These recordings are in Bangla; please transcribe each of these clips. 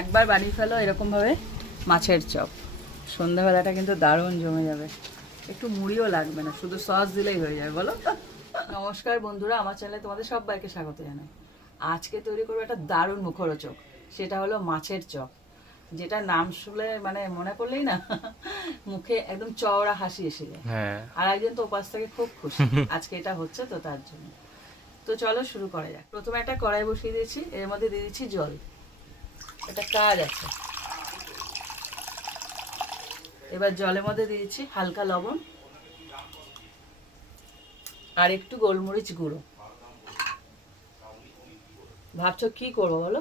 একবার বানিয়ে ফেলো এরকমভাবে মাছের চপ। সন্ধ্যাবেলাটা কিন্তু দারুণ জমে যাবে। একটু মুড়িও লাগবে না শুধু সস দিলেই হয়ে যাবে বলো। নমস্কার বন্ধুরা আমার চ্যানেলে তোমাদের সবাইকে স্বাগত জানাই। আজকে তৈরি করব একটা দারুণ মুখরোচক সেটা হলো মাছের চপ যেটা নাম শুনলে মানে মনে করলেই না মুখে একদম চওড়া হাসি এসে যায়। হ্যাঁ। আর একজন তো উপাস থেকে খুব খুশি আজকে এটা হচ্ছে তো তার জন্য। তো চলো শুরু করা যাক। প্রথমে একটা কড়াই বসিয়ে দিয়েছি এর মধ্যে দিয়ে দিচ্ছি জল। এটা কাজ আছে। এবার জলের মধ্যে দিয়েছি হালকা লবণ আর একটু গোলমরিচ গুঁড়ো। ভাবছ কি করব বলো?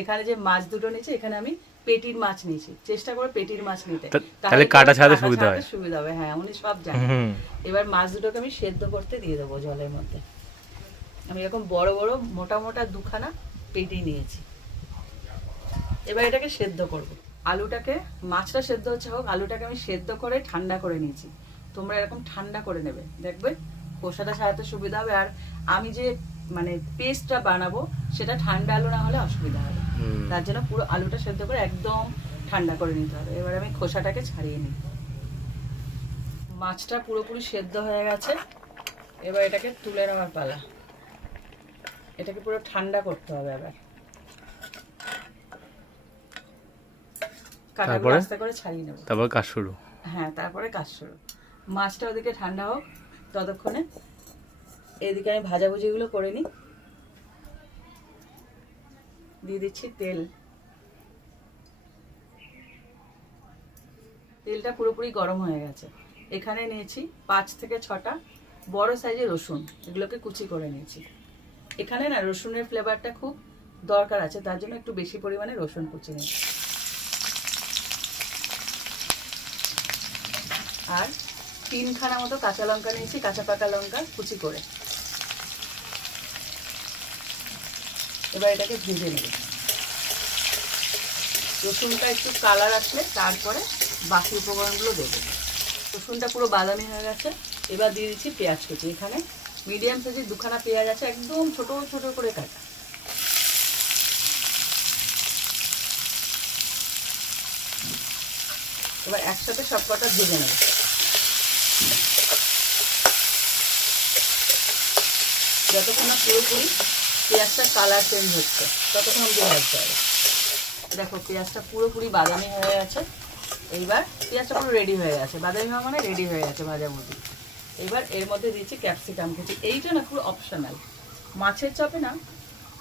এখানে যে মাছ দুটো নিয়েছি এখানে আমি পেটির মাছ নিয়েছি। চেষ্টা করে পেটির মাছ নিতে। তাহলে কাটা ছাড়াতে সুবিধা হয়। সুবিধা হবে হ্যাঁ উনি সব জানেন এবার মাছ দুটোকে আমি সেদ্ধ করতে দিয়ে দেবো জলের মধ্যে। আমি এরকম বড় বড় মোটা মোটা দুখানা পেটি নিয়েছি। এবার এটাকে সেদ্ধ করব। আলুটাকে মাছটা সেদ্ধ হচ্ছে হোক আলুটাকে আমি সেদ্ধ করে ঠান্ডা করে নিয়েছি। তোমরা এরকম ঠান্ডা করে নেবে। দেখবে খোসাটা সারাতে সুবিধা হবে। আর আমি যে মানে পেস্টটা বানাবো সেটা ঠান্ডা আলু না হলে অসুবিধা হবে। তার জন্য পুরো আলুটা সেদ্ধ করে একদম ঠান্ডা করে নিতে হবে। এবার আমি খোসাটাকে ছাড়িয়ে নিই। মাছটা পুরোপুরি সেদ্ধ হয়ে গেছে। এবার এটাকে তুলে নেওয়ার পালা। এটাকে পুরো ঠান্ডা করতে হবে এবার তারপরে? আস্তে করে ছাড়িয়ে নেব। তারপর কাজ শুরু? হ্যাঁ তারপরে কাজ শুরু। মাছটা ওদিকে ঠান্ডা হোক ততক্ষণে এদিকে আমি ভাজাভুজিগুলো করে নিই। দিয়ে দিচ্ছি তেল। তেলটা পুরোপুরি গরম হয়ে গেছে। এখানে নিয়েছি পাঁচ থেকে ছটা বড় সাইজের রসুন। এগুলোকে কুচি করে নিয়েছি। এখানে না রসুনের ফ্লেভারটা খুব দরকার আছে তার জন্য একটু বেশি পরিমাণে রসুন কুচি নিয়েছি। আর তিনখানা মতো কাঁচা লঙ্কা নিয়েছি, কাঁচা পাকা লঙ্কা, কুচি করে। এবার এটাকে ভেজে নেব। রসুনটা একটু কালার আসলে তারপরে বাকি উপকরণগুলো দেবো। রসুনটা পুরো বাদামি হয়ে গেছে। এবার দিয়ে দিচ্ছি পেঁয়াজ কুচি। এখানে মিডিয়াম সাইজের দুখানা পেঁয়াজ আছে, একদম ছোট ছোট করে কাটা। এবার একসাথে সব কটা ভেজে নেব। যতক্ষণ না পুরোপুরি পেঁয়াজটা কালার চেঞ্জ হচ্ছে। ততক্ষণ অব্দি ভাজতে হবে। দেখো পেঁয়াজটা পুরোপুরি বাদামি হয়ে গেছে। এইবার পেঁয়াজটা পুরো রেডি হয়ে গেছে। বাদামি হওয়া মানে রেডি হয়ে গেছে ভাজার মধ্যে এবার এর মধ্যে দিচ্ছি ক্যাপসিকাম কুচি এইটা না পুরো অপশনাল মাছের চপে না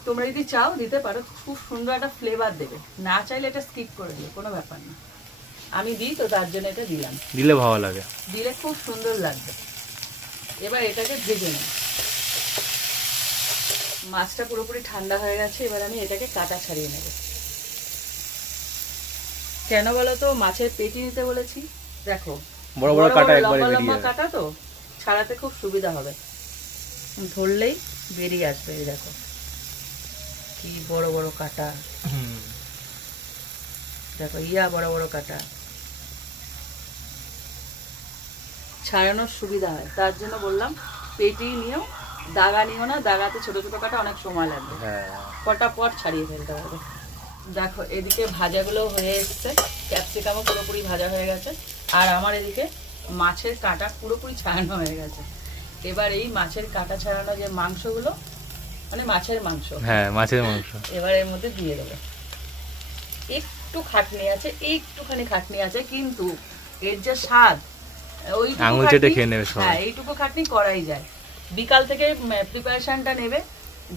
তোমরা যদি চাও দিতে পারো খুব সুন্দর একটা ফ্লেভার দেবে। না চাইলে এটা স্কিপ করে দিও কোনো ব্যাপার না। আমি দিই তো তার জন্য এটা দিলাম। দিলে ভালো লাগে। দিলে খুব সুন্দর লাগবে। এবার এটাকে ভেজে নেব। মাছটা পুরোপুরি ঠান্ডা হয়ে গেছে এবার আমি এটাকে কাটা ছাড়িয়ে নেব। কেন বলো তো? মাছের পেটি নিতে বলেছি। দেখো বড় বড় কাটা একবারে বেরিয়ে যাবে। কাটা তো ছাড়াতে খুব সুবিধা হবে। ধরলেই বেরিয়ে আসবে এই দেখো। কি বড় বড় কাটা। দেখো ইয়া বড় বড় কাটা। ছাড়ানোর সুবিধা হয় তার জন্য বললাম পেটি নিয়েও দাগা নিও না দাগাতে ছোট ছোট কাটা অনেক সময় লাগবে। হ্যাঁ। পটাপট ছাড়িয়ে ফেলতে হবে। দেখো এদিকে ভাজাগুলো হয়ে এসছে। ক্যাপসিকামও পুরোপুরি ভাজা হয়ে গেছে। আর আমার এদিকে মাছের কাটা পুরোপুরি ছাড়ানো হয়ে গেছে। এবার এই মাছের কাটা ছাড়ানো যে মাংসগুলো মানে মাছের মাংস। হ্যাঁ মাছের মাংস। এবার এর মধ্যে দিয়ে দেবে। একটু খাটনি আছে একটুখানি খাটনি আছে কিন্তু এর যে স্বাদ ওইটুকু আঙুল চেটে খেয়ে নেবে। হ্যাঁ এইটুকু খাটনি করাই যায়। বিকাল থেকে প্রিপারেশনটা নেবে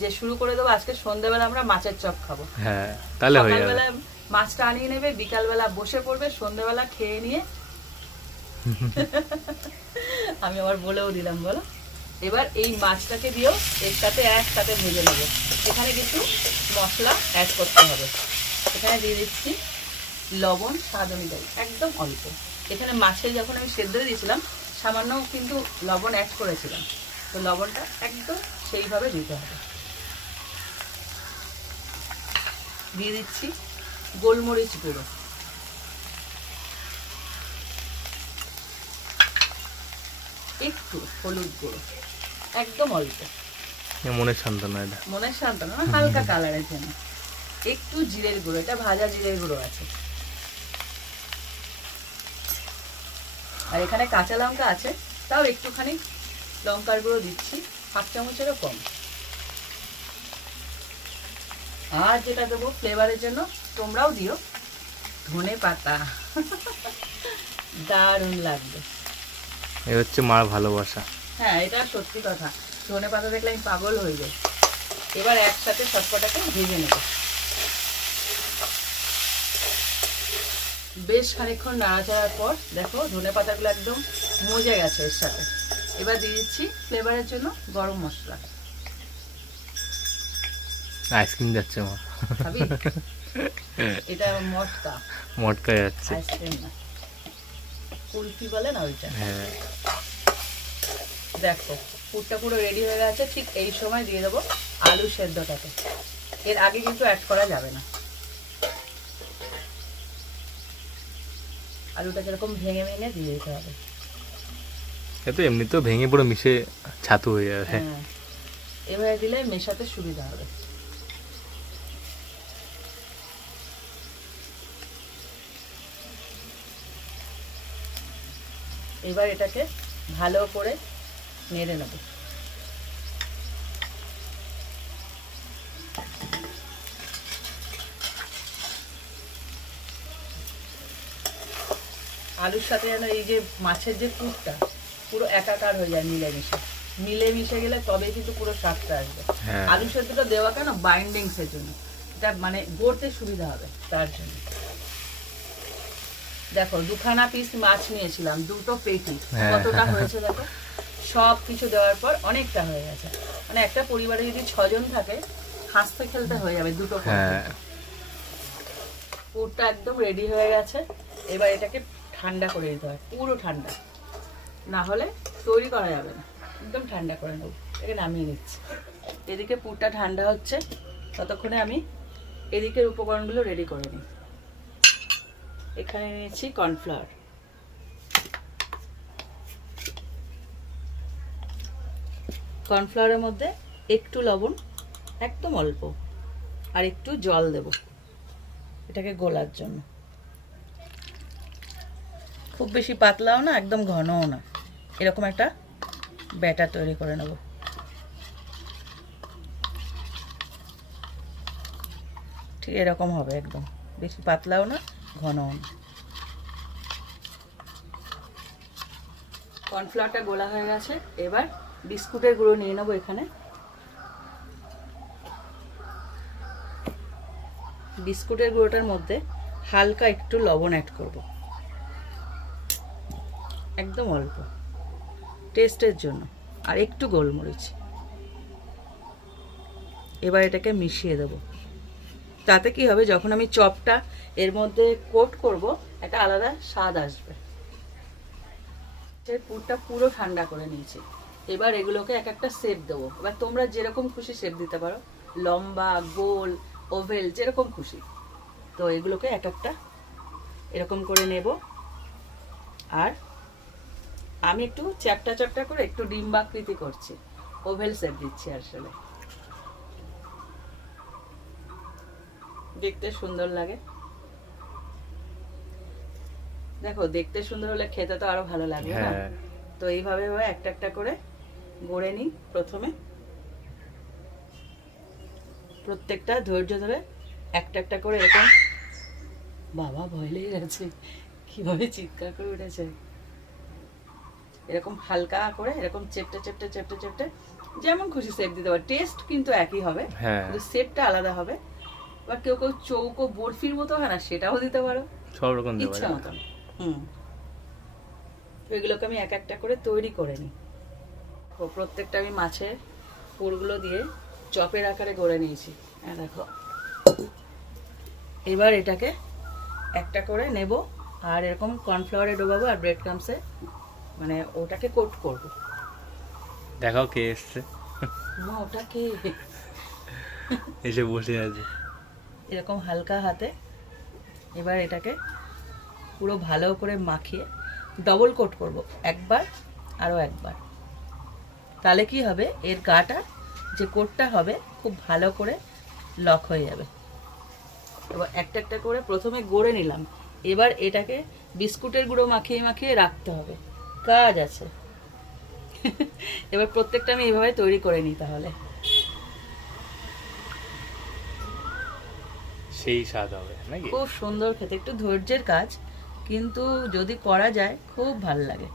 যে শুরু করে দেবো আজকে সন্ধ্যাবেলা আমরা মাছের চপ খাব। হ্যাঁ তাহলে হয়ে যাবে। সকালবেলা মাছটা আনিয়ে নেবে বিকালবেলা বসে পড়বে সন্ধ্যাবেলা খেয়ে নিয়ে আমি আবার বলেও দিলাম বলো। এবার এই মাছটাকে দিয়েও এর সাথে একসাথে ভেজে নেবে। এখানে কিছু মশলা অ্যাড করতে হবে। এখানে দিয়ে দিচ্ছি লবণ স্বাদ অনুযায়ী একদম অল্প। এখানে মাছে যখন আমি সেদ্ধ দিয়েছিলাম সামান্য কিন্তু লবণ অ্যাড করেছিলাম। তো লবণটা একদম সেইভাবে দিতে হবে। দিয়ে দিচ্ছি গোলমরিচ গুঁড়ো। একটু হলুদ গুঁড়ো একদম অল্প। মনের সান্ত্বনা এটা। মনের সান্ত্বনা না হালকা কালারের জন্য। একটু জিরের গুঁড়ো এটা ভাজা জিরের গুঁড়ো আছে। আর এখানে কাঁচা লঙ্কা আছে তাও একটুখানি লঙ্কার গুঁড়ো দিচ্ছি হাফ চামচেরও কম। আর যেটা দেবো ফ্লেভারের জন্য তোমরাও দিও। ধনে পাতা। দারুণ লাগবে। এই হচ্ছে মার ভালোবাসা। হ্যাঁ এটা সত্যি কথা। ধনে পাতা দেখলে আমি পাগল হয়ে যাই। এবার একসাথে সবকটাকে ভেজে নেব। বেশ খানিকক্ষণ নাড়াচাড়ার পর দেখো ধনে পাতাগুলো একদম মজে গেছে এর সাথে। এবার দিয়ে দিচ্ছি ফ্লেভারের জন্য গরম মশলা। আইসক্রিম যাচ্ছে মা। এটা মটকা। মটকা যাচ্ছে। আইসক্রিম না। কুলফি বলে না ওইটা? হ্যাঁ। দেখো পুরটা পুরো রেডি হয়ে গেছে ঠিক এই সময় দিয়ে দেবো আলু সেদ্ধটাকে। এর আগে কিন্তু অ্যাড করা যাবে না। আলুটা যেরকম ভেঙে ভেঙে দিয়ে দিতে হবে। এ তো এমনিতেও ভেঙে পুরো মিশে ছাতু হয়ে যাবে। হ্যাঁ। এভাবে দিলে মেশাতে সুবিধা হবে। এবার এটাকে ভালো করে নেড়ে নেব। আলুর সাথে যেন এই যে মাছের যে পুরটা পুরো একাকার হয়ে যায় মিলেমিশে। মিলেমিশে গেলে তবেই কিন্তু পুরো স্বাদটা আসবে। হ্যাঁ। আলু সেদ্ধটা দেওয়া কেন? বাইন্ডিংস এর জন্য। এটা মানে গড়তে সুবিধা হবে তার জন্য। দেখো দুখানা পিস মাছ নিয়েছিলাম দুটো পেটি। হ্যাঁ। কতটা হয়েছে দেখো? সব কিছু দেওয়ার পর অনেকটা হয়ে গেছে। মানে একটা পরিবারে যদি ছজন থাকে হাসতে খেলতে হয়ে যাবে দুটো। হ্যাঁ। পুরটা একদম রেডি হয়ে গেছে। এবার এটাকে ঠান্ডা করে দিতে হয় পুরো ঠান্ডা। না হলে তৈরি করা যাবে না। একদম ঠান্ডা করে নেব। এটাকে নামিয়ে নিচ্ছি। এদিকে পুরটা ঠান্ডা হচ্ছে। ততক্ষণে আমি এদিকের উপকরণগুলো রেডি করে নিই। এখানে নিয়েছি কর্নফ্লাওয়ার কর্নফ্লাওয়ারের মধ্যে একটু লবণ, একদম অল্প, আর একটু জল দেব এটাকে গোলার জন্য। খুব বেশি পাতলাও না, একদম ঘনও না। এরকম একটা ব্যাটার তৈরি করে নেব। ঠিক এরকম হবে একদম। বেশি পাতলাও না, ঘনও না। কর্নফ্লাওয়ারটা গোলা হয়ে গেছে। এবার বিস্কুটের গুঁড়ো নিয়ে নেব এখানে। বিস্কুটের গুঁড়োটার মধ্যে হালকা একটু লবণ অ্যাড করব। একদম অল্প। টেস্টের জন্য। আর একটু গোলমরিচ। এবার এটাকে মিশিয়ে দেব। তাতে কি হবে, যখন আমি চপটা এর মধ্যে কোট করব, একটা আলাদা স্বাদ আসবে। পুরটা পুরো ঠান্ডা করে নিয়েছি। এবার এগুলোকে এক একটা শেপ দেবো। এবার তোমরা যেরকম খুশি শেপ দিতে পারো। লম্বা, গোল, ওভেল, যেরকম খুশি। তো এগুলোকে এক একটা এরকম করে নেব। আর আমি একটু চ্যাপটা চ্যাপটা করে একটু ডিম্বাকৃতি করছি। ওভেল শেপ দিচ্ছি আসলে। দেখতে সুন্দর লাগে। দেখো দেখতে সুন্দর হলে খেতে তো আরও ভালো লাগবে না? হ্যাঁ। তো এইভাবে একটা একটা করে গড়ে নিই প্রথমে। প্রত্যেকটা ধৈর্য ধরে একটা একটা করে এরকম। বাবা ভয় লেগে গেছে। কীভাবে চিৎকার করে উঠেছে? এরকম হালকা করে এরকম চেপটে চেপটে চেপটে চেপটে যেমন খুশি শেপ দিতে পারো। টেস্ট কিন্তু একই হবে হ্যাঁ। কিন্তু শেপটা আলাদা হবে। বা কেউ কেউ চৌকো বরফির মতো হয় না সেটাও দিতে পারো। সব রকম ইচ্ছা মতন। হুম। এগুলোকে আমি এক একটা করে তৈরি করে নিই। প্রত্যেকটা আমি মাছের পুরগুলো দিয়ে চপের আকারে গড়ে নিয়েছি। হ্যাঁ দেখো। এবার এটাকে একটা করে নেব আর এরকম কর্নফ্লাওয়ারে ডোবাবো আর ব্রেড ক্রামসে মানে ওটাকে কোট করব। দেখাও কে এসছে। মা ওটাকে এসে বসে আছে। এরকম হালকা হাতে এবার এটাকে পুরো ভালো করে মাখিয়ে ডবল কোট করব একবার আরও একবার। তাহলে কি হবে? এর গাটা যে কোটটা হবে খুব ভালো করে লক হয়ে যাবে। এবার একটা একটা করে প্রথমে গড়ে নিলাম। এবার এটাকে বিস্কুটের গুঁড়ো মাখিয়ে মাখিয়ে রাখতে হবে। কাজ আছে। এবার প্রত্যেকটা আমি এইভাবে তৈরি করে নিই তাহলে। সেই স্বাদ হবে নাকি? খুব সুন্দর খেতে একটু ধৈর্যের কাজ কিন্তু যদি করা যায় খুব ভালো লাগে।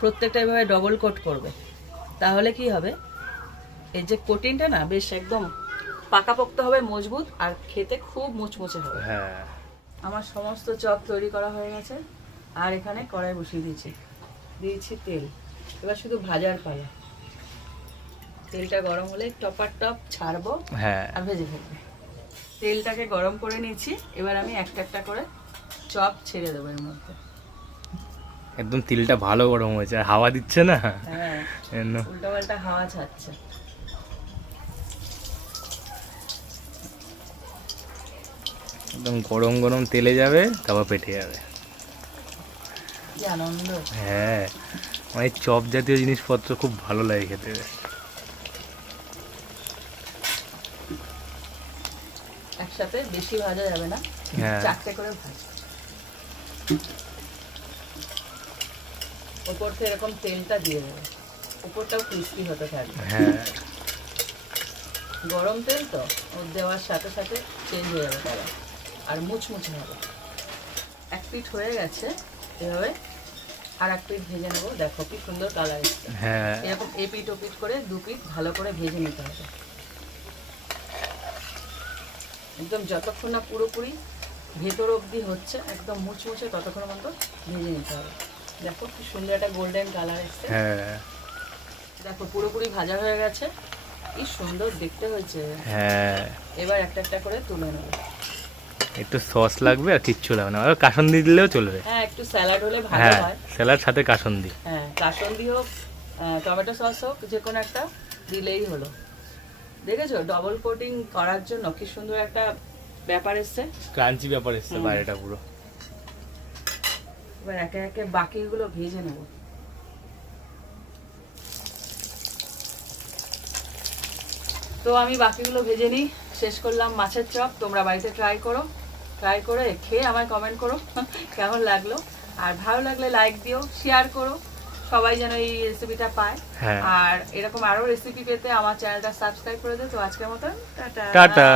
প্রত্যেকটা এভাবে ডবল কোট করবে। তাহলে কি হবে? এই যে কোটিনটা না বেশ একদম পাকাপোক্ত হবে মজবুত আর খেতে খুব মুচমুচে হবে। হ্যাঁ। আমার সমস্ত চপ তৈরি করা হয়ে গেছে আর এখানে কড়াই বসিয়ে দিয়েছি। দিয়েছি তেল। এবার শুধু ভাজার পালা। তেলটা গরম হলে টপার টপ ছাড়বো হ্যাঁ। আর ভেজে ফেলব। তেলটাকে গরম করে নিয়েছি এবার আমি একটা একটা করে চপ ছেড়ে দেবো এর মধ্যে। একদম তিলটা ভালো গরম হয়েছে আর হাওয়া দিচ্ছে না। হ্যাঁ উল্টা পাল্টা হাওয়া ছাড়ছে। একদম গরম গরম তেলে যাবে তারপর পেটে যাবে। হ্যাঁ আমার এই চপ জাতীয় জিনিসপত্র খুব ভালো লাগে খেতে। একসাথে বেশি ভাজা যাবে না হ্যাঁ। চারটে করে ভাজ। থেকে এরকম তেলটা দিয়ে দেবে। উপরটাও ক্রিস্পি হতে থাকবে। হ্যাঁ। গরম তেল তো ওর দেওয়ার সাথে সাথে চেঞ্জ হয়ে যাবে। আর মুচমুচে হবে এক পিঠ হয়ে গেছে এভাবে আর এক পিঠ ভেজে নেব। দেখো কি সুন্দর কালার এসছে। হ্যাঁ। এরকম এ পিঠ ও পিঠ করে দু পিঠ ভালো করে ভেজে নিতে হবে। একদম যতক্ষণ না পুরোপুরি ভেতর অবধি হচ্ছে একদম মুচমুচে ততক্ষণ মতো ভেজে নিতে হবে। দেখো কি সুন্দর একটা গোল্ডেন কালার এসছে। হ্যাঁ। দেখো পুরোপুরি ভাজা হয়ে গেছে। কি সুন্দর দেখতে হয়েছে। হ্যাঁ। এবার একটা একটা করে তুলে নেব। একটু সস লাগবে আর কিচ্ছু লাগবে না। আর কাসন্দি দিলেও চলবে। হ্যাঁ একটু স্যালাড হলে ভালো হ্যাঁ স্যালাড সাথে কাসন্দি। হ্যাঁ কাসন্দি হোক টমেটো সস হোক যে কোনো একটা দিলেই হলো। দেখেছ? ডবল কোটিং করার জন্য কি সুন্দর একটা ব্যাপার এসছে। ক্রাঞ্চি ব্যাপার এসছে বাইরেটা পুরো। এবার একে একে বাকিগুলো ভেজে নেব। তো আমি বাকিগুলো ভেজে নিই। শেষ করলাম মাছের চপ। তোমরা বাড়িতে ট্রাই করো। ট্রাই করে খেয়ে আমায় কমেন্ট করো কেমন লাগল? আর ভালো লাগলে লাইক দিও শেয়ার করো সবাই যেন এই রেসিপিটা পায়। হ্যাঁ। আর এরকম আরও রেসিপি পেতে আমার চ্যানেলটা সাবস্ক্রাইব করে দিও। তো আজকের মতন টাটা। টাটা।